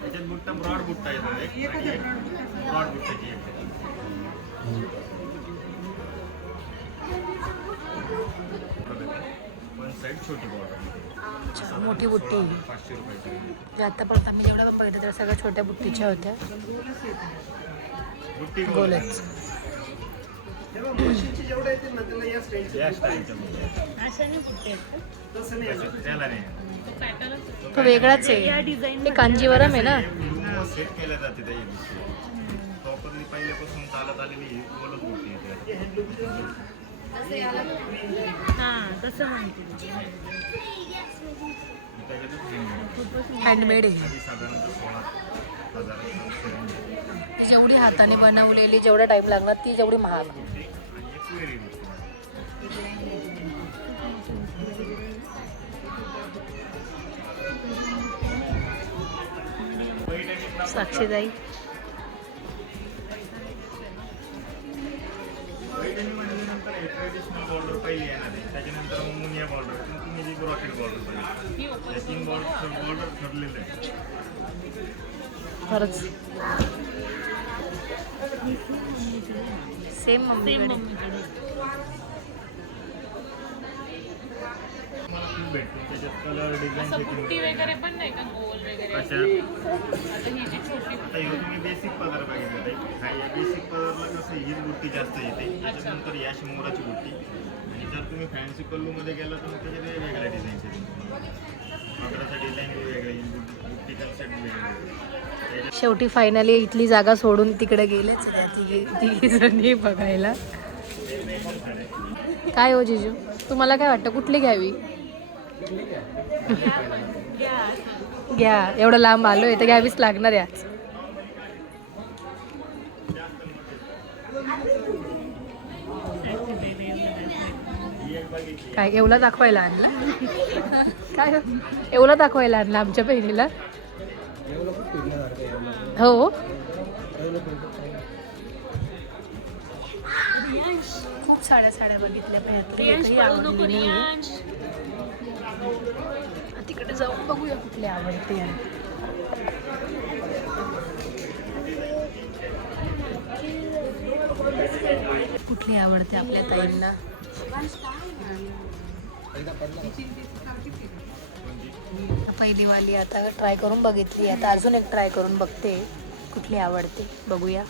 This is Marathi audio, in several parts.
त्याच्यात बुट्टा ब्रॉड बुट्टा येतो एक आणि एक ब्रॉड बुट्टाची एक वन साईड छोटी बॉर्डर मोठी बुट्टी 500 रुपये जे आतापर्यंत आम्ही जेवढ्या पण बघितलं त्या सगळ्या छोट्या बुट्टीच्या होत्या बुट्टी गोलच. त्याला नाही तो वेगळाच आहे. हे कांजीवरम आहे ना. सेट केल्या जाते त्या प्रॉपरली पहिल्यापासून चालत आलेली ही गोलच बुट्टी हँडमेड आहे. साधारणतः 16,000 ती जेवढी हाताने बनवलेली जेवढा टाइम लागणार ती जेवढी महाग. आणि एक वेरी साक्षीदाई नंतर ट्रेडिशनल बॉर्डर पहिली येणार आहे त्याच्यानंतर मुनिया बॉर्डर तुम्ही जी रॉकेट बॉर्डर पाहिजे या 3 बॉर्डर ठरलेलं आहे. खरंच सेम मम्मीकडे. मला खूप भेटते त्याच्यात कलर डिझाईन बुट्टी वगैरे पण नाही का गोल वगैरे कशा आता ही जी छोटी आता हे तुम्ही बेसिक पदर बघितलं ते हा या बेसिक पदरला कसं हीच बुट्टी जास्त येते त्याच्यानंतर या मोराची बुट्टी आणि जर तुम्ही फॅन्सी पल्लूमध्ये गेला तर मग त्याच्यात वेगवेगळ्या डिझाईन्स येतील पदराचा डिझाईन वेगळा येईल बुट्टी कन्सेप्ट वेगळा. शेवटी फायनली इथली जागा सोडून तिकडे गेलेच त्या तिघी जणी बघायला. काय हो जिजू तुम्हाला काय वाटतं कुठली घ्यावी? घ्या एवढं लांब आलोय तर घ्यावीच लागणार आहे आज. काय एवढा दाखवायला आणला? काय एवढा दाखवायला आणला आमच्या बहिणीला? हो खूप साड्या बघितल्या पण तिकडे जाऊन बघूया कुठली आवडते. कुठली आवडते आपल्या ताईंना? पहिली वाली आता ट्राय करून बघितली आता अजून एक ट्राय करून बघते कुठली आवडते बघूया.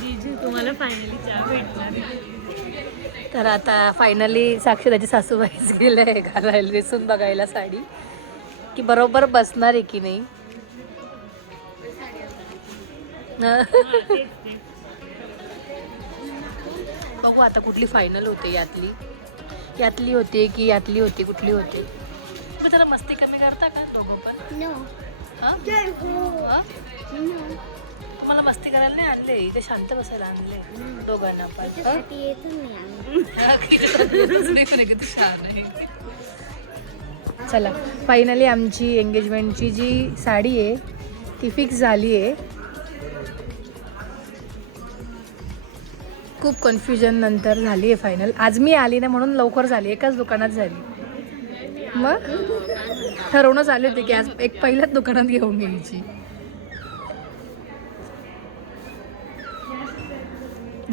जीजू तुम्हाला फायनली चहा भेटला. तर आता फायनली साक्षीदाची सासूबाईच गेले घालायला दिसून बघायला साडी की बरोबर बसणार आहे की नाही. बघू आता कुठली फायनल होते. यातली होते की यातली होती कुठली होते. तुम्ही जरा मस्ती कमी करता का दोघं पण? तुम्हाला मस्ती करायला नाही आणले इथे शांत बसायला आणले दोघांना पण. किती छान आहे. चला फायनली आमची एंगेजमेंटची जी साडी आहे ती फिक्स झाली आहे. खूप कन्फ्युजन नंतर झाली आहे फायनल. आज मी आली ना म्हणून लवकर झाली एकाच दुकानात झाली. मग ठरवूनच आले होते की आज एक पहिल्याच दुकानात घेऊन घ्यायची.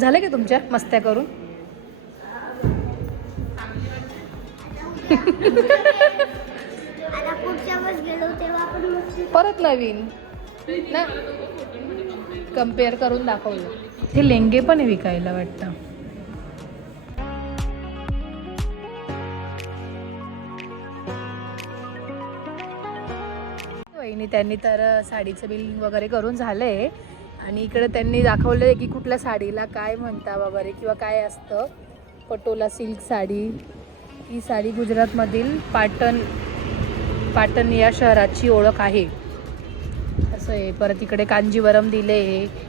झालं का तुमच्या मस्त्या करून? परत नवीन ना कम्पेअर करून दाखवलं. ते लेंगे पण आहे विकायला वाटतं. वहिनी त्यांनी तर साडीचं बिल वगैरे करून झालंय आणि इकडे त्यांनी दाखवलंय की कुठल्या साडीला काय म्हणता वगैरे किंवा काय असतं. पटोला सिल्क साडी ही साडी गुजरातमधील पाटण या शहराची ओळख आहे असं आहे. परत इकडे कांजीवरम दिले.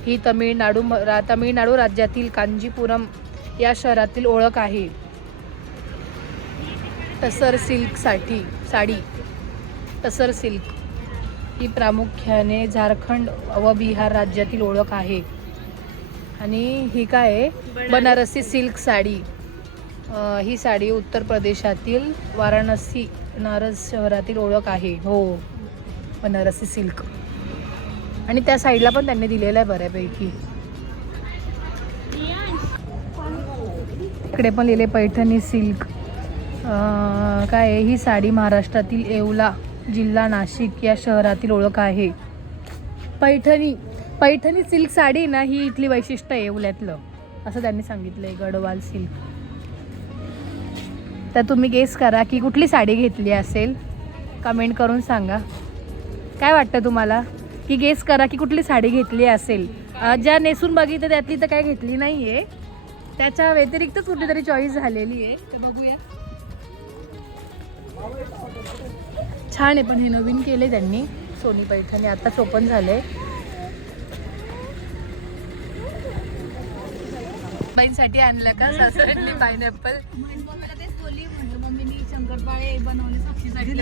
ही तमिळनाडू राज्यातील कांजीपुरम या शहरातील ओळख आहे. टसर सिल्कसाठी साडी, टसर सिल्क ही प्रामुख्याने झारखंड व बिहार राज्यातील ओळख आहे. आणि ही काय आहे, बनारसी सिल्क साडी. ही साडी उत्तर प्रदेशातील वाराणसी बनारस शहरातील ओळख आहे. हो, बनारसी सिल्क. आणि त्या साईडला पण त्यांनी दिलेलं आहे बऱ्यापैकी. इकडे पण लिहिले पैठणी सिल्क. काय आहे, ही साडी महाराष्ट्रातील येवला जिल्हा नाशिक या शहरातील ओळख आहे. पैठणी सिल्क साडी ना, ही इथली वैशिष्ट्य आहे येवल्यातलं, असं त्यांनी सांगितलं आहे. गडवाल सिल्क. तर तुम्ही गेस करा की कुठली साडी घेतली असेल, कमेंट करून सांगा. काय वाटतं तुम्हाला, की गेस करा की कुठली साडी घेतली असेल. ज्या नेसून बघितलं त्यातली तर काय घेतली नाही आहे, त्याच्या व्यतिरिक्तच कुठलीतरी चॉईस झालेली आहे. तर बघूया. छान आहे, पण हे नवीन केले त्यांनी सोनी पैठणी, आताच ओपन झालंय. बाईंसाठी आणलं का सासऱ्यांनी पायनॅपल?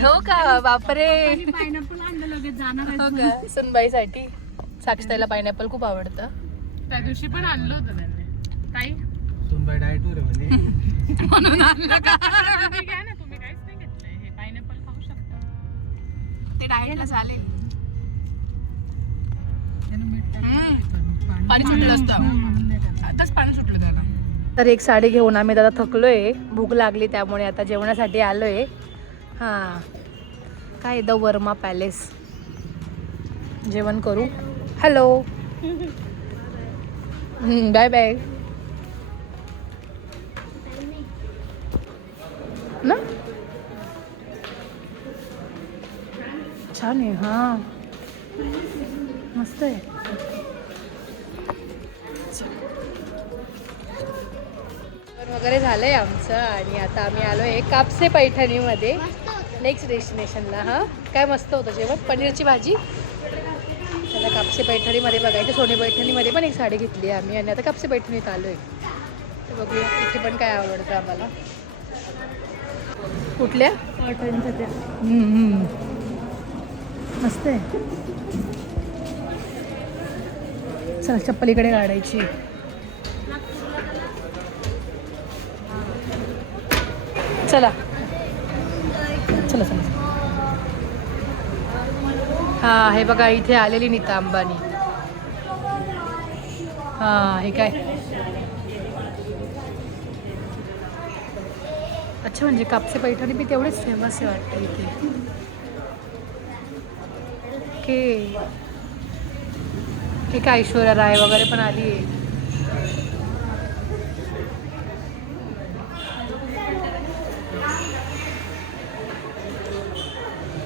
हो का, बापरे. हो का, सुनबाईसाठी. साक्षीताईला पायनॅपल खूप आवडतं. त्या दिवशी पण आणलं होतं त्यांनी. ताई सुनबाई डाएटवर आहे म्हणे. म्हणून आणलं का? तुम्ही घ्या ना, तुम्ही काहीच नाही घेतलंय. हे पायनॅपल खाऊ शकता. ते डाएटला चालेल. पाणी सुटलं असतं, आताच पाणी सुटलं त्याला. तर एक साडी घेऊन आम्ही आता थकलोय, भूक लागली, त्यामुळे आता जेवणासाठी आलोय. हां, काय द वर्मा पॅलेस, जेवण करू. हॅलो, बाय बाय ना. छान आहे. हां, मस्त आहे. वगैरे झालंय आमचं आणि आता आम्ही आलो आहे कापसे पैठणीमध्ये, नेक्स्ट डेस्टिनेशनला. हां, काय मस्त होतं जेवण, पनीरची भाजी. त्याला कापसे पैठणीमध्ये बघायचं. सोनी पैठणीमध्ये पण एक साडी घेतली आहे आम्ही आणि आता कापसे पैठणीत आलो आहे. तर बघूया इथे पण काय आवडतं आम्हाला. कुठल्या कॉटनच्या. मस्त आहे. चला चप्पलीकडे काढायची. चला चला चला. हां, हे बघा इथे आलेली नीता अंबानी. हां, हे काय, अच्छा, म्हणजे कापसे पैठणी बी तेवढेच फेमस आहे वाटतं इथे. ओके, हे काय ऐश्वर्या राय वगैरे पण आली आहे.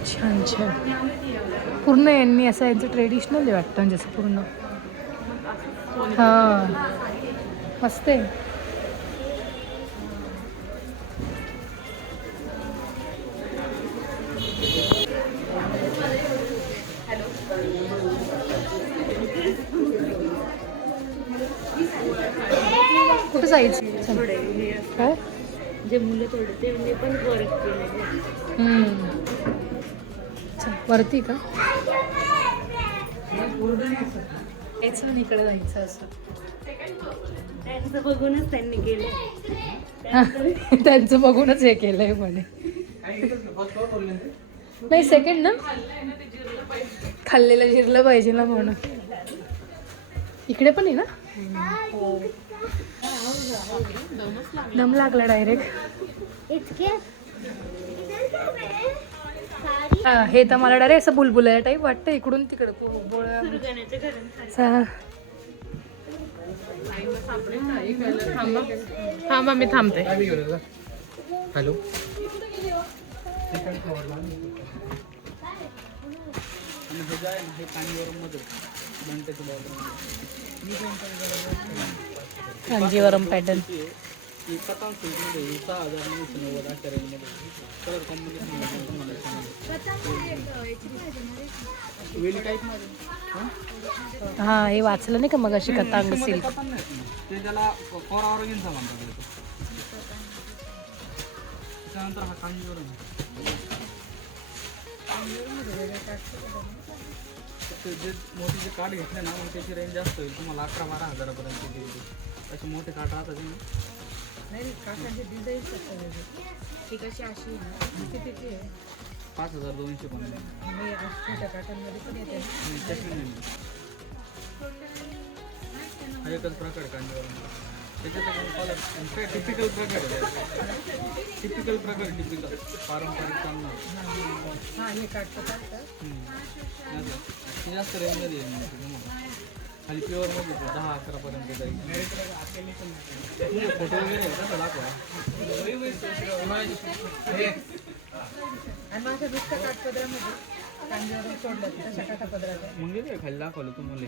छान छान. पूर्ण यांनी असं यांचं ट्रेडिशनल आहे वाटतं, म्हणजे असं पूर्ण. हां, मस्त आहे. कुठं जायचं? चल. काय जे मुलं तोडते त्यांनी पण वर्क केले. चल, वरती का यायचं आणि इकडे जायचं असं. त्यांचं बघूनच त्यांनी केलं. त्यांचं बघूनच हे केलंय म्हणे. नाही, सेकंड ना, खाल्लेलं जिरलं पाहिजे ना म्हणून. इकडे पण आहे ना. दम लागला डायरेक्ट. हे तर मला डायरेक्ट असं बुलबुला टाईप वाटतं, इकडून तिकडं थांबा, मी थांबते. Hello, Kanjeevaram pattern. कथान सिल्कमध्ये 6,990 अशा रेंजमध्ये कलर कॉम्बिनेशन वेली टाईपमध्ये हा हे वाचलं नाही का मग अशी कतांग सिल्क कथान नाही ते त्याला कोरा ऑर्गेन्झा म्हणतात येतो. त्याच्यानंतर हा कांजीवरम ते जे मोठे जे कार्ड घेतले ना मग त्याची रेंज जास्त होईल तुम्हाला 11-12 हजारापर्यंत देईल. असे मोठे कार्ड राहतात ना नाही काकांची डिझाईन ती कशी अशी कितीची आहे 5,200 पण छोट्या काकांमध्ये पण येते हा एकच प्रकार आहे कांजीवरम. त्याच्यात कलर टिपिकल प्रकार आहे टिपिकल पारंपरिक चांगला हां हे काढतं चालतं ते जास्त रेंजमध्ये येईल तुम्हाला खाली प्युअरमध्ये 10-11 पर्यंत जाईल. फोटो वगैरे आहे कसं दाखवा आणि माझ्या दुसऱ्या काठपदरामध्ये कांद्यावरून सोडलं तशा काठापदरात मग खाली दाखवलं तुम्हाला